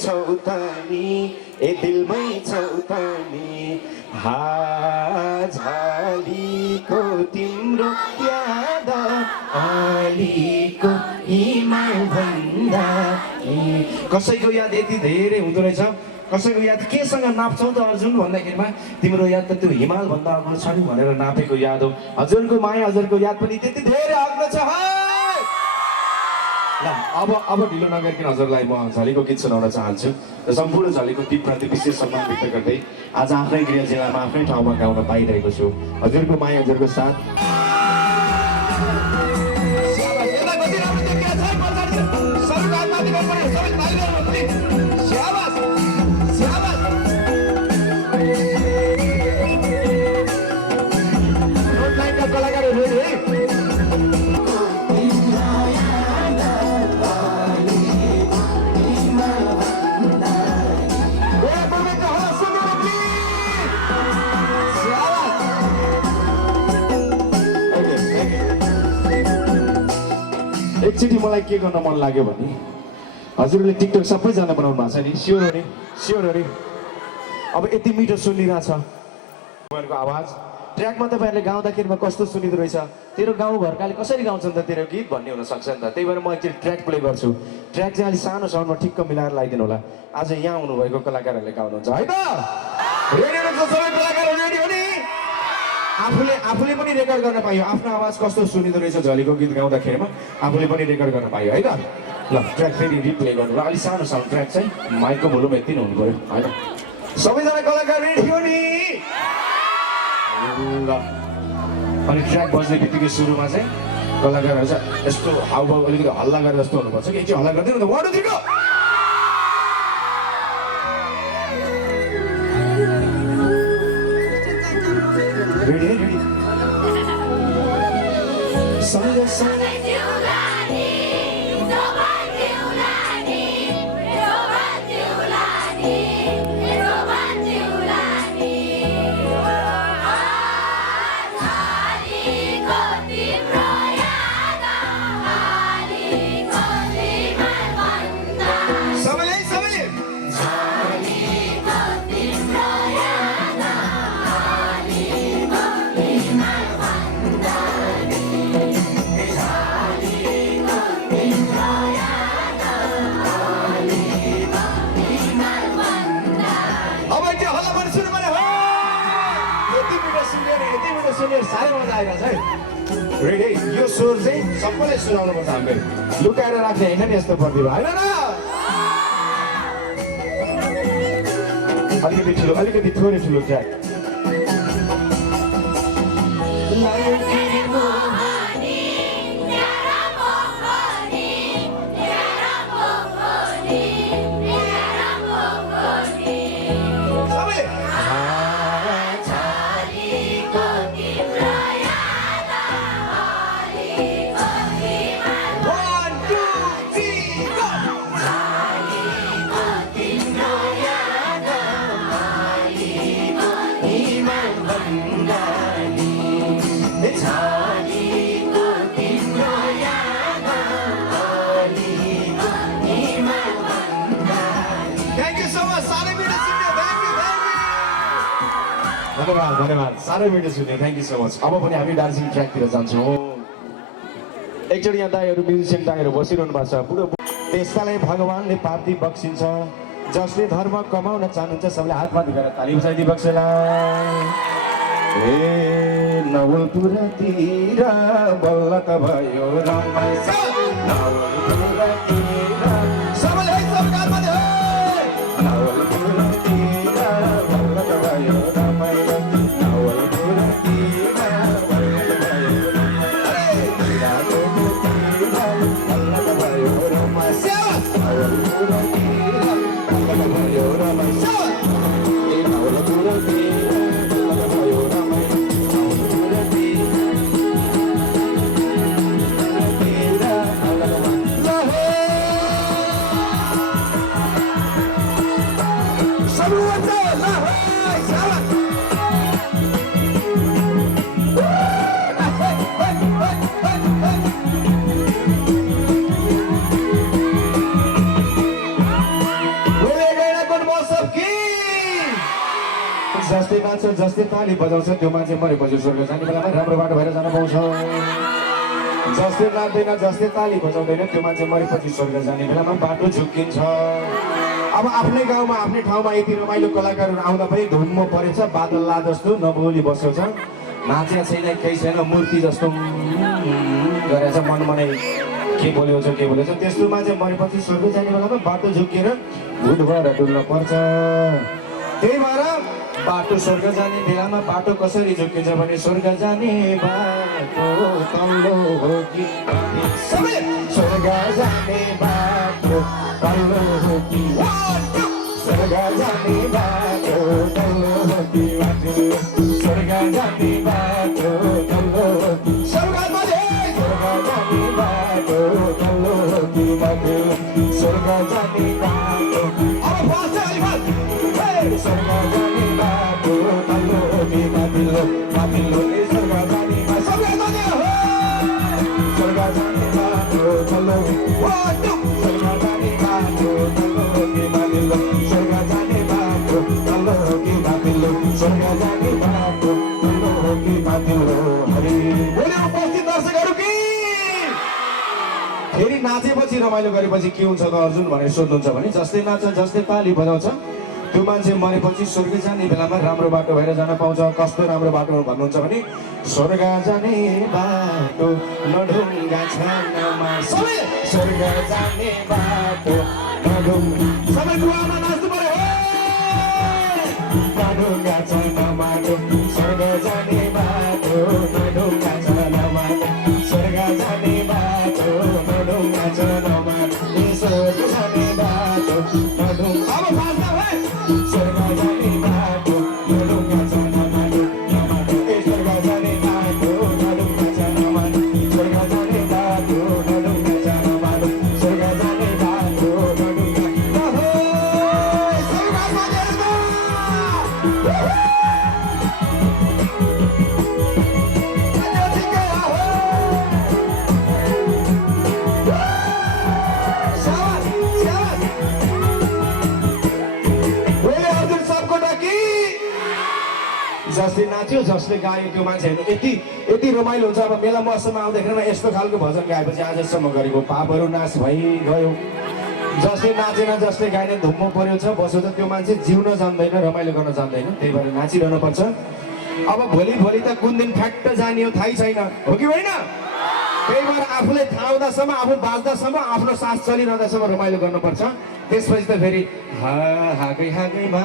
छौ त नि ए दिलमै छौ त नि झालीको तिम्रो याद आलीको हिमाल भन्दा कसैको याद यति धेरै हुँदो रहेछ कसैको याद केसँग नाप्छौ त अर्जुन भन्दाखेरिमा तिम्रो याद त त्यो हिमाल भन्दा अग्लो छ नि भनेर नापेको याद हो हजुरको माया हजुरको याद पनि त्यति धेरै अग्लो छ ल अब ढिलो नगरिकन हजुरलाई म झलीको गीत सुनाउन चाहन्छु र सम्पूर्ण झलीको टिमप्रति विशेष सम्मान व्यक्त गर्दै आज आफ्नै गृह जिल्लामा आफ्नै ठाउँमा गाउन पाइरहेको छु हजुरको माया हजुरको साथ एकचोटि मलाई के गर्न मन लाग्यो भने हजुरले टिकटक सबैजना बनाउनु भएको छ नि स्योर हो नि अब यति मिठो सुनिरहेछ तपाईँहरूको आवाज ट्र्याकमा तपाईँहरूले गाउँदाखेरिमा कस्तो सुनिँदो रहेछ तेरो गाउँघरकाले कसरी गाउँछन् त तेरो गीत भन्ने हुनसक्छ नि त त्यही भएर म एकचोटि ट्र्याक प्ले गर्छु ट्र्याक चाहिँ अलिक सानो साउन्डमा ठिक्क मिलाएर लगाइदिनु होला आज यहाँ आउनुभएको कलाकारहरूले गाउनुहुन्छ है त आफूले पनि रेकर्ड गर्न पायो आफ्नो आवाज कस्तो सुनिँदो रहेछ झलीको गीत गाउँदाखेरिमा आफूले पनि रेकर्ड गर्न पायो है त ल ट्र्याक फेरि रिप्ले गर्नु ल अलिक सानो साउन्ड ट्र्याक चाहिँ माइकको भोल्युम यति नै हुनु पऱ्यो होइन सबैजना कलाकार रेडी हो नि ल अनि ट्र्याक बज्ने बित्तिकै सुरुमा चाहिँ कलाकारहरू चाहिँ यस्तो हाउभाउ अलिकति हल्ला गरेर जस्तो हुनुपर्छ कि एकचोटि हल्ला गरिदिनु न त 1 2 3 Ready? साह्रै मजा आइरहेछ है रेडी यो स्वर चाहिँ सबैलाई सुनाउनु पर्छ हामीले लुकाएर राख्ने होइन नि यस्तो प्रतिभा होइन र अलिकति थोरै ठुलो ट्र्याक धन्यवाद साह्रै मिठो सुन्यो थ्याङ्क यू सो मच अब पनि हामी डान्सिङ ट्र्याकतिर जान्छौँ एकचोटि यहाँ दाईहरू म्युजिसियन दाईहरू बसिरहनु भएको छ बुढो त्यसलाई भगवान्ले पार्टी बक्सिन्छ जसले धर्म कमाउन चाहनुहुन्छ सबैले हातमा दिएर ताली बजाइदिनु बक्सेलाई ए नवलपुरतिर बल्ल त भयो रमाइलो नवलपुरतिर सबैले सरकारमा दे नवलपुरतिर बल्ल त भयो रमाइलो जस्तै नाच्छ जस्तै ताली बजाउँछ त्यो मान्छे मरेपछि स्वर्ग जाने बेलामा राम्रो बाटो भएर जान पाउँछ जस्तै नाच्दैन जस्तै ताली बजाउँदैन त्यो मान्छे मरेपछि स्वर्ग जाने बेलामा बाटो झुक्किन्छ अब आफ्नै गाउँमा आफ्नै ठाउँमा यति रमाइलो कलाकारहरू आउँदा पनि धुम्म परेछ बादल ला जस्तो नबोली बसेको छ नाचे छैन केही छैन मूर्ति जस्तो गरेछ मन मनै के बोलेको छ त्यस्तो मान्छे मरेपछि स्वर्ग जाने बेलामा बाटो झुक्किएर भुट भएर डुल्न पर्छ त्यही भएर बाटो स्वर्ग जाने बेलामा बाटो कसरी झुक्किन्छ भने स्वर्ग जाने बाटो तल्लो हो कि स्वर्ग जाने बाटो तल्लो हो कि स्वर्ग जाने बाटो तल्लो हो कि स्वर्ग जाने बाटो तल्लो हो कि स्वर्ग जाने बाटो तल्लो हो कि स्वर्ग जाने बाटो स्वर्ग जाने बाटो तल्लो हो कि माथिल्लो स्वर्ग जाने स्वर्ग जाने बाटो तल्लो स्वर्ग जाने बाटो तल्लो हो कि माथिल्लो स्वर्ग जाने बाटो तल्लो हो कि माथिल्लो स्वर्ग जाने बाटो तल्लो हो कि माथिल्लो हरि बोले उपस्थित दर्शकहरू कि फेरि नाचेपछि रमाइलो गरेपछि के हुन्छ त अर्जुन भनेर सोध्नुहुन्छ भने जस्तै नाच्छ जस्तै ताली बजाउँछ त्यो मान्छे मरेपछि स्वर्ग जाने बेलामा राम्रो बाटो भएर जान पाउँछ कस्तो राम्रो बाटो भन्नुहुन्छ भने स्वर्ग जाने बाटो नढुङ्गा छानामा स्वर्ग जाने बाटो नढुङ्गा सबै बुवामा नाच्नु पर्यो नढुङ्गा छानामा स्वर्ग जाने बाटो नढुङ्गा छानामा स्वर्ग जाने बाटो नढुङ्गा छानामा स्वर्ग जाने बाटो नढुङ्गा अब भाषा है स्वर्ग जाने बाटो नढुङ्गा छानामा स्वर्ग जाने बाटो नढुङ्गा छानामा स्वर्ग जाने बाटो नढुङ्गा छानामा स्वर्ग जाने बाटो नढुङ्गा जसले नाच्यो जसले गायो त्यो मान्छेहरू यति रमाइलो हुन्छ अब मेला मौसममा आउँदाखेरिमा यस्तो खालको भजन गाएपछि आजसम्म गरेको पापहरू नाश भइगयो जसले नाचेन जसले गाएन धुम्म पर्यो छ बस्यो त त्यो मान्छे जिउन जान्दैन रमाइलो गर्न जान्दैन त्यही भएर नाचिरहनु पर्छ अब भोलि त कुन दिन फ्याक्ट जाने हो थाहै छैन हो कि होइन त्यही भएर आफूलाई थाहा हुँदासम्म आफू बाँच्दासम्म आफ्नो सास चलिरहँदासम्म रमाइलो गर्नुपर्छ त्यसपछि त फेरि हागैमा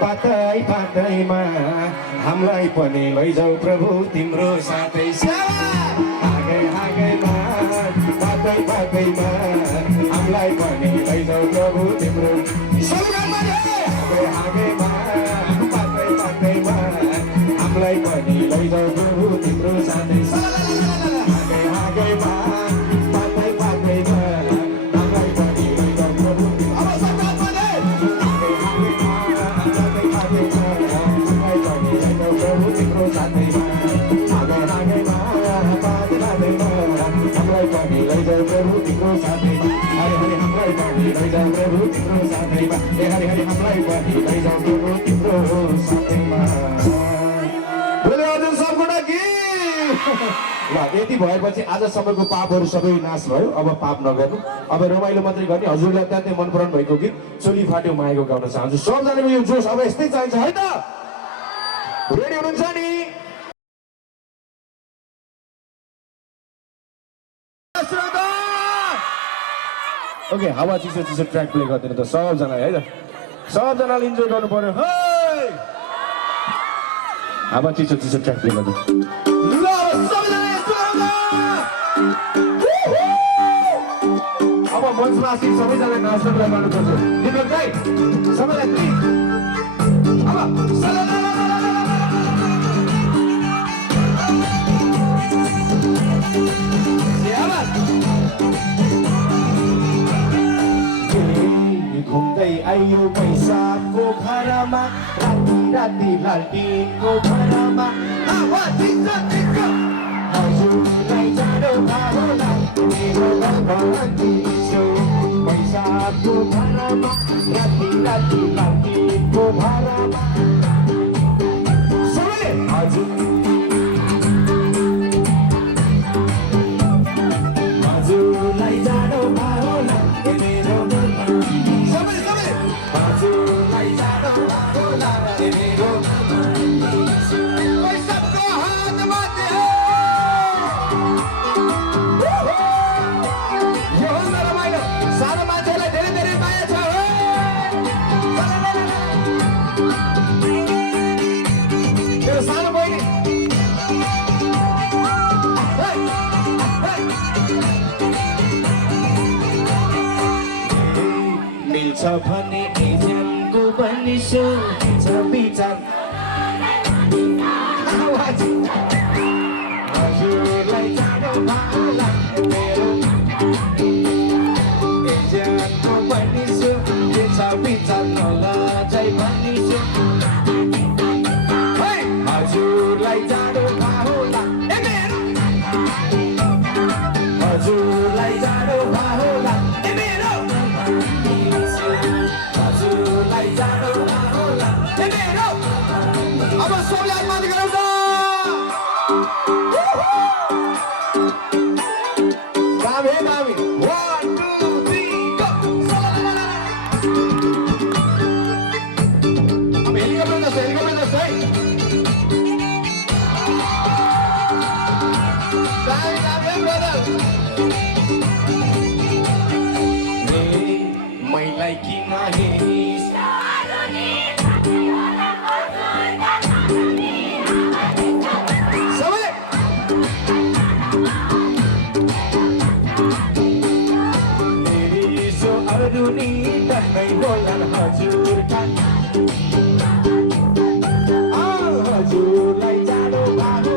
पातैमा हामीलाई पनि लैजाऊ प्रभु तिम्रो साथै हागैमा पातैमा हामीलाई पनि लैजाऊ प्रभु तिम्रो हागैमा पातैमा हामीलाई पनि लैजाऊ प्रभु तिम्रो साथै हागैमा पातैमा हामीलाई पनि लैजाऊ प्रभु तिम्रो साथैमा हामीलाई पनि लैजाऊ प्रभु तिम्रो साथैमा हरे हरे हामीलाई पनि लैजाऊ प्रभु तिम्रो साथैमा हरे हरे हामीलाई पनि लैजाऊ प्रभु तिम्रो साथैमा बोले अर्जुन सबको कि ल यति भएपछि आजसम्मको पापहरू सबै नाश भयो अब पाप नगर्नु अब रमाइलो मात्रै गर्ने हजुरलाई अत्यन्तै मन पराउनु भएको गीत चोली फाट्यो मायाको गाउन चाहन्छु सबजनाको यो जोस अब यस्तै चाहिन्छ होइन रेडी हुनुहुन्छ नि ओके हावा चिसो चिसो ट्र्याक प्ले गरिदिनु त सबजनाले है त सबजनाले इन्जोय गर्नु पर्यो है हावा चिसो चिसो ट्र्याक प्ले गरिदिनु अब मञ्चमा आसी सबैजना नाच्नलाई गर्नुपर्छ दिपक भाइ सबैलाई प्लिज अब घुम्दै आइयो पैसाको घरमा राति लालटिनको घरमा हजुरलाई जाडो होला मेरो पैसाको घरमा राति लालटिनको घरमा मिल्छ भने एजेन्टको पनि सुन्छ विचार हजुरलाई जाडो भाला मेरो एजेन्टको पनि सुन्छ विचार नलजाइ पनि हजुरलाई जाडो भाला ए मेरो हजुरलाई जाडो भाला ए मेरो हजुरलाई जाडो भाला ए मेरो अब सबैले आत्माले गरौँ त दामी दामी 1 2 3 गो अब हेलिकप्टर जस्तो है दामी दामी ब्रदर मैलाई किन हेरिस सबैले हेरिसो अरू नि डन्नै बोलन हजुरका हजुरलाई जाडो भालो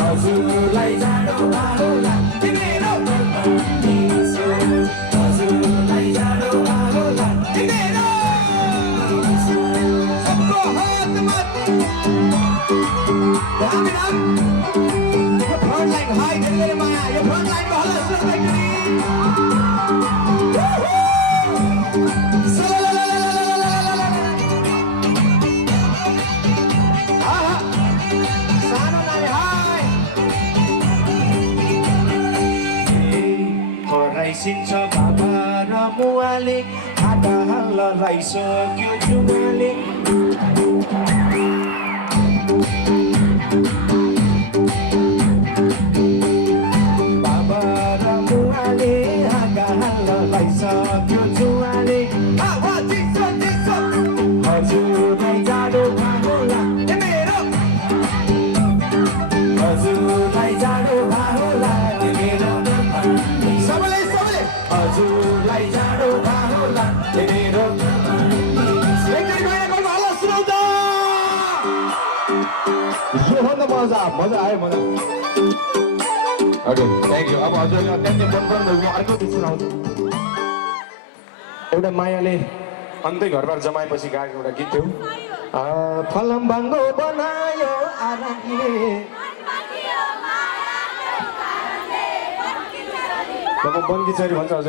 हजुरलाई जाडो भालो तिम्रो हजुरलाई जाडो भालो तिम्रो सबको हातमा दामी दामी यो फ्रन्ट लाइन हाई धेरै माया यो फ्रन्ट लाइनको हल्ला सुन्दै गरी सानो नानी हाई हराइसिन्छ बाबा र मुवाले आधा लराइसक्यो जुवाले बाबा र मुवाले आधा लराइसक्यो जुवाले हजुरलाई जाडो भाला ए मेरो हजुरलाई जाडो भाला ए मेरो सबैले हजुरलाई जाडो भाला ए मेरो एकैचोटि गाएको भाला सुनाउ त योभन्दा मजा आयो मजा ओके थ्याङ्क यू अब हजुरले अत्यन्तै मन पर्नुभयो अर्को गीत सुनाउँछु एउटा मायाले अन्तै घरबार जमाएपछि गाएको एउटा गीत थियो फलम बाङ्गो बनायो आरामले म बन्की चरी भन्छ हजुर